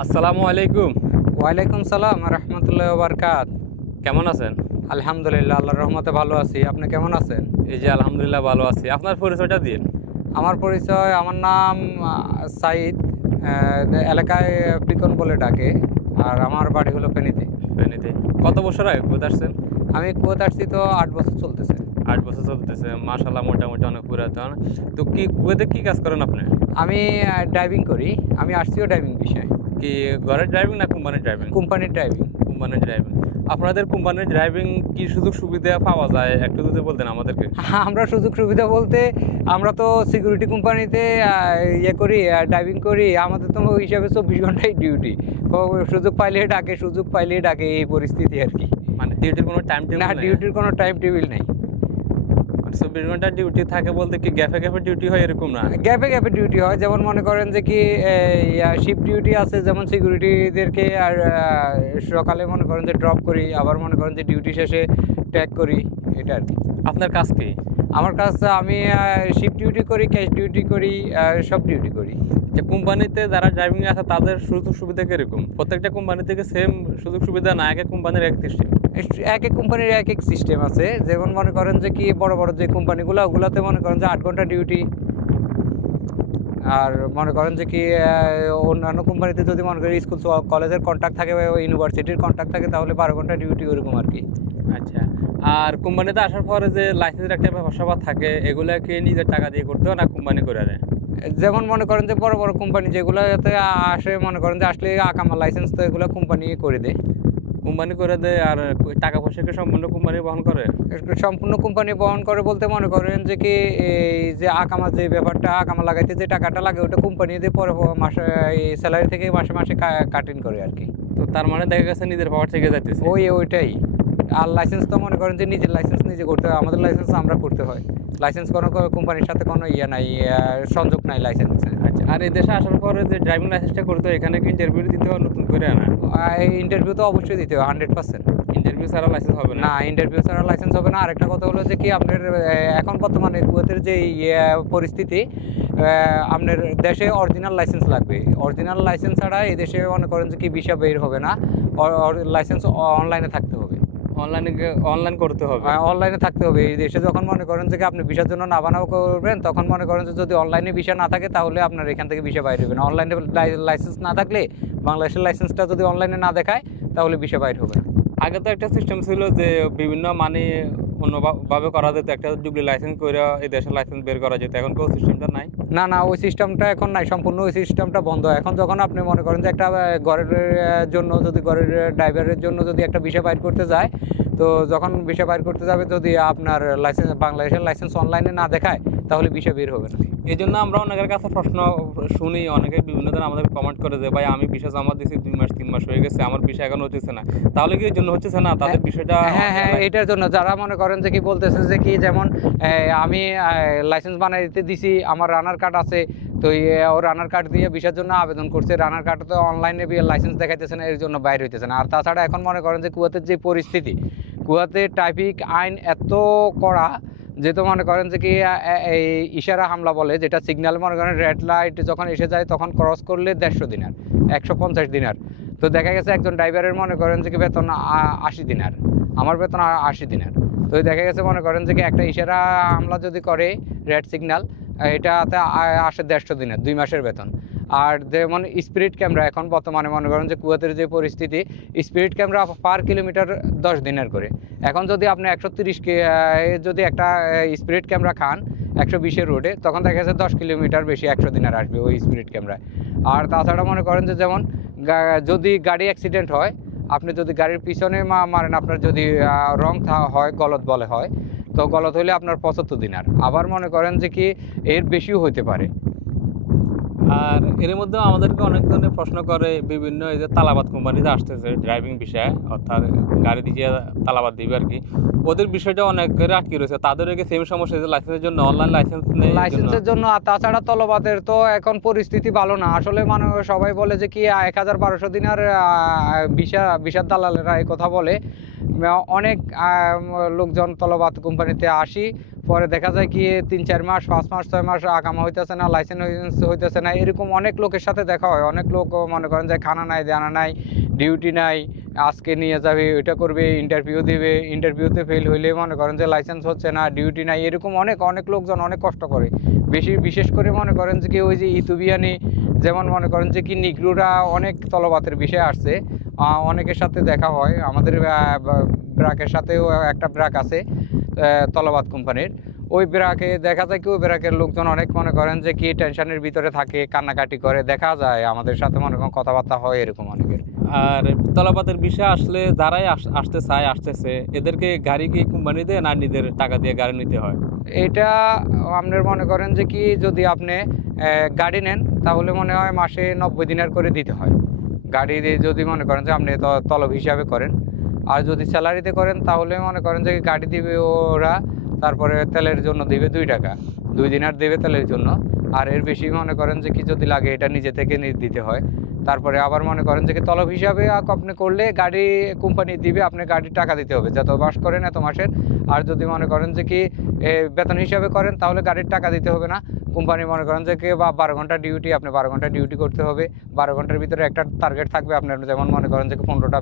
আসসালামু আলাইকুম। ওয়ালাইকুম সালাম রহমতুল্লাহ বারকাত। কেমন আছেন? আলহামদুলিল্লাহ, আল্লাহর রহমতে ভালো আছি। আপনি কেমন আছেন? এই যে আলহামদুলিল্লাহ ভালো আছি। আপনার পরিচয়টা দিন। আমার পরিচয়, আমার নাম সাইদ। এলাকায় পিকন বলে ডাকে। আর আমার বাড়ি হলো ফেনীতে। ফেনীতে। কত বছর আগে কুয়েত আসছেন? আমি কুয়েত আসছি তো 8 বছর চলতেছে। 8 বছর চলতেছে, মাশাআল্লাহ, মোটামুটি অনেক পুরাতন। তো কুয়েতে কি কাজ করেন আপনি? আমি ড্রাইভিং করি। আমি আসছিও ড্রাইভিং বিষয়ে। কি ঘরের ড্রাইভিং না কোম্পানির ড্রাইভিং? কোম্পানির ড্রাইভিং। কোম্পানির ড্রাইভিং। আপনাদের কোম্পানির ড্রাইভিং কি সুযোগ সুবিধা পাওয়া যায় একটু যদি বলতেন আমাদেরকে। আমরা সুযোগ সুবিধা বলতে, আমরা তো সিকিউরিটি কোম্পানিতে করি, ড্রাইভিং করি। আমাদের তো হিসাবে 24 ঘন্টাই ডিউটি। সুযোগ পাইলে ডাকে, সুযোগ পাইলে ডাকে, এই পরিস্থিতি আর কি। মানে ডিউটির কোনো টাইম টেবিল না, নেই? ডিউটির কোনো টাইম টেবিল নেই। 24 ঘন্টা ডিউটি থাকে বলতে কি গ্যাপে গ্যাপে ডিউটি হয় এরকম না? গ্যাপে গ্যাপে ডিউটি হয়। যেমন মনে করেন যে কি শিফট ডিউটি আছে, যেমন সিকিউরিটিদেরকে আর সকালে মনে করেন যে ড্রপ করি, আবার মনে করেন যে ডিউটি শেষে ট্যাগ করি, এটা আর কি। আপনার কাজ কি? আমার কাজ, আমি শিফট ডিউটি করি, ক্যাশ ডিউটি করি, সব ডিউটি করি। যে কোম্পানিতে যারা ড্রাইভিং আছে তাদের সুযোগ সুবিধা কিরকম? প্রত্যেকটা কোম্পানি থেকে সেম সুযোগ সুবিধা না, এক এক কোম্পানির এক সিস্টেম? এক এক কোম্পানির এক এক সিস্টেম আছে। যেমন মনে করেন যে কি বড় বড় যে কোম্পানিগুলো, ওগুলোতে মনে করেন যে 8 ঘন্টা ডিউটি। আর মনে করেন যে কি অন্যান্য কোম্পানিতে যদি মনে করেন স্কুল কলেজের কন্ট্রাক্ট থাকে বা ইউনিভার্সিটির কন্ট্রাক্ট থাকে, তাহলে 12 ঘন্টা ডিউটি, ওরকম আর কি। আচ্ছা। আর কোম্পানিতে আসার পরে যে লাইসেন্সের একটা ব্যাপার থাকে, এগুলা কি নিজের টাকা দিয়ে করতে হয় না কোম্পানি করে দেয়? যেমন মনে করেন যে বড় বড় কোম্পানি যেগুলোতে আসে, মনে করেন যে আসলে আকামা লাইসেন্স, তো এগুলো কোম্পানি করে দেয়। কোম্পানি করে দেয়। আর টাকা পয়সা কি সম্পূর্ণ কোম্পানি বহন করে? সম্পূর্ণ কোম্পানি বহন করে বলতে মনে করেন যে কি এই যে আকামা যে ব্যাপারটা, আকামা লাগাইতে যে টাকাটা লাগে, ওটা কোম্পানি দিয়ে পরে মাসে এই স্যালারি থেকে মাসে মাসে কাটিং করে আর কি। তো তার মানে দেখা গেছে নিজের পাওয়ার থেকে যাইতেছে। ওইটাই। আর লাইসেন্স তো মনে করেন যে নিজের লাইসেন্স নিজে করতে হয়। আমাদের লাইসেন্স আমরা করতে হয়। লাইসেন্স কোনো কোম্পানির সাথে কোনো নাই, সংযোগ নাই লাইসেন্সে। আচ্ছা। আর এই দেশে আসার পরে যে ড্রাইভিং লাইসেন্সটা করতে হয়, এখানে কি ইন্টারভিউ দিতে হয় নতুন করে আনা? ইন্টারভিউ তো অবশ্যই দিতে হবে 100%। ইন্টারভিউ ছাড়া লাইসেন্স হবে না? না, ইন্টারভিউ ছাড়া লাইসেন্স হবে না। আরেকটা কথা হলো যে কি আপনার এখন বর্তমানে কুয়েতের যে পরিস্থিতি, আপনার দেশে অরিজিনাল লাইসেন্স লাগবে। অরিজিনাল লাইসেন্স ছাড়া এই দেশে মনে করেন যে কি ভিসা বের হবে না। লাইসেন্স অনলাইনে থাকতে হবে। অনলাইন করতে হবে? অনলাইনে থাকতে হবে। এই দেশে যখন মনে করেন যে আপনি ভিসার জন্য নাবানাও করবেন, তখন মনে করেন যে যদি অনলাইনে ভিসা না থাকে, তাহলে আপনার এখান থেকে ভিসা বাইর হবে না। অনলাইনে লাইসেন্স না থাকলে, বাংলাদেশের লাইসেন্সটা যদি অনলাইনে না দেখায়, তাহলে ভিসা বাইর হবে না। আগে তো একটা সিস্টেম ছিল যে বিভিন্ন অন্যভাবে করা যেত, একটা ডুপ্লি লাইসেন্স করে এই দেশের লাইসেন্স বের করা যেত। এখন কেউ সিস্টেমটা নাই? না না, ওই সিস্টেমটা এখন নাই, সম্পূর্ণ ওই সিস্টেমটা বন্ধ। এখন যখন আপনি মনে করেন যে একটা ঘরের জন্য, যদি ঘরের ড্রাইভারের জন্য যদি একটা ভিসা বাইর করতে যায়, তো যখন ভিসা বাইর করতে যাবে, যদি আপনার লাইসেন্স, বাংলাদেশের লাইসেন্স অনলাইনে না দেখায়, তাহলে ভিসা বের হবে না। এই জন্য আমরা অনেকের কাছে প্রশ্ন শুনি, অনেকে বিভিন্ন দিন আমাদের কমেন্ট করে যে ভাই আমি ভিসা জমা দিয়েছি 2 মাস 3 মাস হয়ে গেছে, আমার ভিসা এখন হচ্ছে না। তাহলে কি এই জন্য হচ্ছে না তাদের বিষয়টা? হ্যাঁ, এটার জন্য যারা মনে করেন যে কি বলতেছে যে কি, যেমন আমি লাইসেন্স বানাই দিতে দিছি, আমার রানার কার্ড আছে, তো ও রানার কার্ড দিয়ে ভিসার জন্য আবেদন করছে, রানার কার্ড তো অনলাইনে লাইসেন্স দেখাইতেছে না, এর জন্য বাইর হইতেছে না। আর তাছাড়া এখন মনে করেন যে কুয়েতের যে পরিস্থিতি, কুয়েতে ট্রাফিক আইন এত কড়া, যেহেতু মনে করেন যে কি এই ইশারা হামলা বলে, যেটা সিগন্যাল মনে করেন রেড লাইট যখন এসে যায়, তখন ক্রস করলে 150 দিনার, 150 দিনার। তো দেখা গেছে একজন ড্রাইভারের মনে করেন যে কি বেতন 80 দিনার, আমার বেতন 80 দিনার। তো দেখা গেছে মনে করেন যে কি একটা ইশারা হামলা যদি করে, রেড সিগন্যাল, এটাতে আসে 150 দিনার, 2 মাসের বেতন। আর যেমন স্পিরিট ক্যামেরা, এখন বর্তমানে মনে করেন যে কুয়েতের যে পরিস্থিতি, স্পিরিট ক্যামেরা পার কিলোমিটার 10 দিনার করে। এখন যদি আপনি 130 যদি একটা স্পিরিট ক্যামেরা খান 120-এর রোডে, তখন দেখা যাচ্ছে 10 কিলোমিটার বেশি 100 দিনার আসবে ওই স্পিরিট ক্যামেরায়। আর তাছাড়া মনে করেন যে যেমন যদি গাড়ি অ্যাক্সিডেন্ট হয়, আপনি যদি গাড়ির পিছনে মারেন, আপনার যদি রং হয়, গলত বলে হয়, তো গলত হলে আপনার 75 দিনার। আবার মনে করেন যে কি এর বেশিও হতে পারে। আর এর মধ্যে আমাদেরকে অনেক ধরনের প্রশ্ন করে, বিভিন্ন এই যে তালাবাদ কোম্পানিতে আসতেছে ড্রাইভিং বিষয়ে, অর্থাৎ গাড়ি দিয়ে তালাবাদ দিবে আর কি, ওদের বিষয়টা অনেক আটকে রয়েছে। তাদেরও কি সেম সমস্যা যে লাইসেন্সের জন্য অনলাইন লাইসেন্সের জন্য। আর তাছাড়া তলবাদের তো এখন পরিস্থিতি ভালো না আসলে। মানুষ সবাই বলে যে কি 1000-1200 দিনার ভিসার দালালেরা এই কথা বলে। অনেক লোকজন তলবাদ কোম্পানিতে আসি, পরে দেখা যায় কি 3-4 মাস 5 মাস 6 মাস আকামা হইতেছে না, লাইসেন্স হইতেছে না, এরকম অনেক লোকের সাথে দেখা হয়। অনেক লোক মনে করেন যে খানা নাই, দানা নাই, ডিউটি নাই, আজকে নিয়ে যাবে, ওইটা করবে, ইন্টারভিউ দিবে, ইন্টারভিউতে ফেল হইলে মনে করেন যে লাইসেন্স হচ্ছে না, ডিউটি নাই, এরকম অনেক অনেক লোকজন অনেক কষ্ট করে। বিশেষ করে মনে করেন যে কি ওই যে ইথিওপিয়ানি, যেমন মনে করেন যে কি নিগ্রোরা অনেক তলবাতের বিষয়ে আসছে, অনেকের সাথে দেখা হয়। আমাদের ব্রাকের সাথেও একটা ব্রাক আছে তলবাত কোম্পানির, ওই ব্রাকে দেখা যায় কি ওই ব্রাকের লোকজন অনেক মনে করেন যে কি টেনশনের ভিতরে থাকে, কান্নাকাটি করে, দেখা যায় আমাদের সাথে মনে করেন কথাবার্তা হয় এরকম অনেকের। আর তলাপাতের বিষয় আসলে যারাই আসতে চায় আসতেছে, এদেরকে গাড়ি কি কোম্পানি দেয় না নিজের টাকা দিয়ে গাড়ি নিতে হয়? এটা আপনার মনে করেন যে কি যদি আপনি গাড়ি নেন তাহলে মনে হয় মাসে 90 দিনার করে দিতে হয় গাড়ি দিয়ে, যদি মনে করেন যে আপনি তলব হিসাবে করেন। আর যদি স্যালারিতে করেন তাহলে মনে করেন যে গাড়ি দিবে ওরা, তারপরে তেলের জন্য দিবে 2 টাকা, 2 দিনার দেবে তেলের জন্য। আর এর বেশি মনে করেন যে কি যদি লাগে এটা নিজে থেকে দিতে হয়। তারপরে আবার মনে করেন যে কি তলব হিসাবে আপনি করলে গাড়ি কোম্পানি দিবে, আপনি গাড়ির টাকা দিতে হবে, যত মাস করেন এত মাসের। আর যদি মনে করেন যে কি বেতন হিসাবে করেন তাহলে গাড়ির টাকা দিতে হবে না, কোম্পানি মনে করেন যে কি বা 12 ঘন্টা ডিউটি, আপনি 12 ঘন্টা ডিউটি করতে হবে, 12 ঘন্টার ভিতরে একটা টার্গেট থাকবে আপনার। যেমন মনে করেন যে 15টা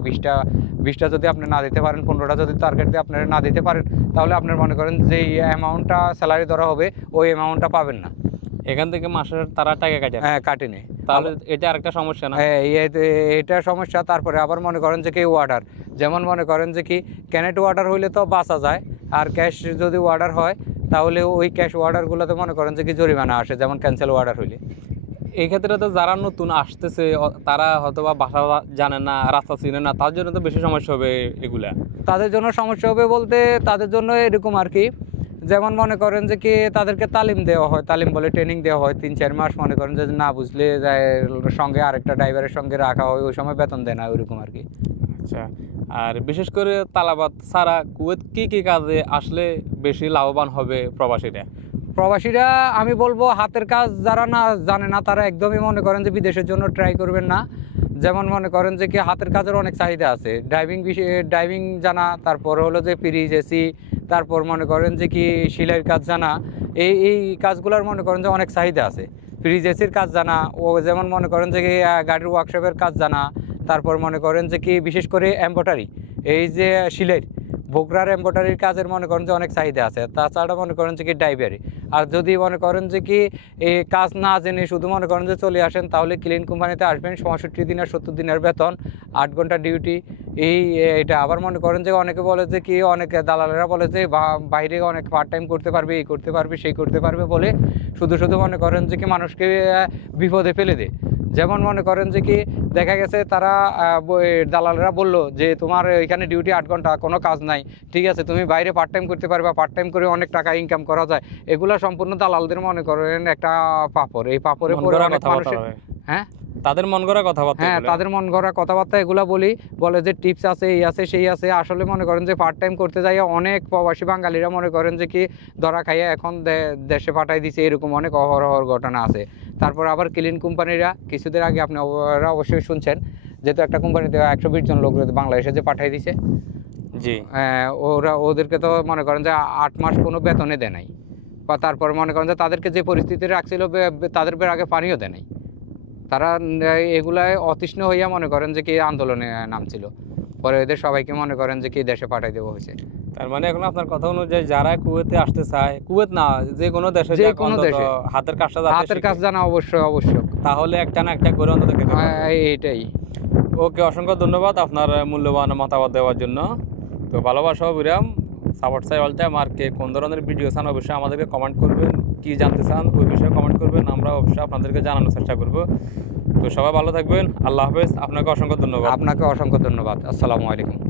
20টা যদি আপনি না দিতে পারেন, 15টা যদি টার্গেট দিয়ে আপনারা না দিতে পারেন, তাহলে আপনার মনে করেন যেই অ্যামাউন্টটা স্যালারি ধরা হবে ওই অ্যামাউন্টটা পাবেন না। এখান থেকে মাসের তারা টাকা কাটে? হ্যাঁ, কাটে নেই। তাহলে এটা আরেকটা সমস্যা না? হ্যাঁ, এটা সমস্যা। তারপরে আবার মনে করেন যে কি ওয়ার্ডার, যেমন মনে করেন যে কি ক্যানেট ওয়ার্ডার হইলে তো বাঁচা যায়, আর ক্যাশ যদি ওয়ার্ডার হয় তাহলে ওই ক্যাশ ওয়ার্ডারগুলোতে মনে করেন যে কি জরিমানা আসে, যেমন ক্যান্সেল ওয়ার্ডার হইলে। এই ক্ষেত্রে তো যারা নতুন আসতেছে তারা হয়তো বা ভাষা জানে না, রাস্তা চিনে না, তার জন্য তো বেশি সমস্যা হবে এগুলা। তাদের জন্য সমস্যা হবে বলতে তাদের জন্য এরকম আর কি, যেমন মনে করেন যে কি তাদেরকে তালিম দেওয়া হয়, তালিম বলে ট্রেনিং দেওয়া হয় 3-4 মাস। মনে করেন যে না বুঝলে সঙ্গে আরেকটা ড্রাইভারের সঙ্গে রাখা হয়, ওই সময় বেতন দেয় না, ওইরকম আর কি। আচ্ছা, আর বিশেষ করে তালাবাদ ছাড়া কুয়েত কি কি কাজে আসলে বেশি লাভবান হবে প্রবাসীরা? প্রবাসীরা আমি বলবো হাতের কাজ যারা না জানে না তারা একদমই মনে করেন যে বিদেশের জন্য ট্রাই করবেন না। যেমন মনে করেন যে কি হাতের কাজের অনেক চাহিদা আছে, ড্রাইভিং জানা, তারপর হলো যে ফ্রিজ, এসি, তারপর মনে করেন যে কি সেলাইয়ের কাজ জানা, এই কাজগুলোর মনে করেন যে অনেক চাহিদা আছে। ফ্রিজ এসির কাজ জানা, ও যেমন মনে করেন যে কি গাড়ির ওয়ার্কশপের কাজ জানা, তারপর মনে করেন যে কি বিশেষ করে এমব্রয়ডারি, এই যে সেলাইয়ের বগুড়ার এমব্রয়ডারির কাজের মনে করেন যে অনেক চাহিদা আছে। তাছাড়া মনে করেন যে কি ড্রাইভারি। আর যদি মনে করেন যে কি এই কাজ না জেনে শুধু মনে করেন যে চলে আসেন, তাহলে ক্লিন কোম্পানিতে আসবেন, 65 দিন আর 70 দিনের বেতন, 8 ঘন্টা ডিউটি। এটা আবার মনে করেন যে অনেকে বলে যে কি, অনেকে দালালেরা বলে যে বাইরে অনেক পার্ট টাইম করতে পারবে, এই করতে পারবে, সেই করতে পারবে বলে শুধু মনে করেন যে কি মানুষকে বিপদে ফেলে দেয়। যেমন মনে করেন যে কি দেখা গেছে তারা দালালেরা বললো যে তোমার এখানে ডিউটি 8 ঘন্টা, কোনো কাজ নাই, ঠিক আছে তুমি বাইরে পার্ট টাইম করতে পারবে, পার্ট টাইম করে অনেক টাকা ইনকাম করা যায়। এগুলা সম্পূর্ণ দালালদের মনে করেন একটা পাপড়, এই পাপড়ে পরে অনেক মানুষের, হ্যাঁ তাদের মন গড়া কথাবার্তা, হ্যাঁ তাদের মন গড়া কথাবার্তা এগুলা বলে যে টিপস আছে, এই আছে, সেই আছে। আসলে মনে করেন যে পার্ট টাইম করতে যাই অনেক প্রবাসী বাঙালিরা মনে করেন যে কি ধরা খাইয়া এখন দেশে পাঠাই দিছে, এরকম অনেক অহরহর ঘটনা আছে। তারপর আবার ক্লিন কোম্পানিরা কিছুদিন আগে আপনি অবশ্যই শুনছেন, যেহেতু একটা কোম্পানিতে 120 জন লোক বাংলাদেশে যে পাঠাই দিছে, জি, ওদেরকে তো মনে করেন যে 8 মাস কোনো বেতনে দেয় নাই, বা তারপর মনে করেন যে তাদেরকে যে পরিস্থিতি রাখছিল তাদের আগে পানিও দেয় নাই। তারা এগুলায় অতৃষ্ণ হইয়া মনে করেন যে কি আন্দোলনে নামছিল, পরে এদের সবাইকে মনে করেন যে কি দেশে পাঠাই দেওয়া হয়েছে। তার মানে এখন আপনার কথা অনুযায়ী যারা কুয়েতে আসতে চায়, কুয়েত না যে কোনো দেশে, যে কোনো দেশে হাতের কাজ জানা অবশ্যই, তাহলে একটা না একটা করে অন্তত খেতে পারবে। এইটাই। ওকে, অসংখ্য ধন্যবাদ আপনার মূল্যবান মতামত দেওয়ার জন্য। তো ভালোবাসা বিরাম, সাপোর্ট চাই অল টাইম। আর কে কোন ধরনের ভিডিও চান অবশ্যই আমাদেরকে কমেন্ট করবেন, কি জানতে চান ওই বিষয়ে কমেন্ট করবেন, আমরা অবশ্যই আপনাদেরকে জানানোর চেষ্টা করব। তো সবাই ভালো থাকবেন, আল্লাহ হাফেজ। আপনাকে অসংখ্য ধন্যবাদ। আপনাকে অসংখ্য ধন্যবাদ। আসসালামু আলাইকুম।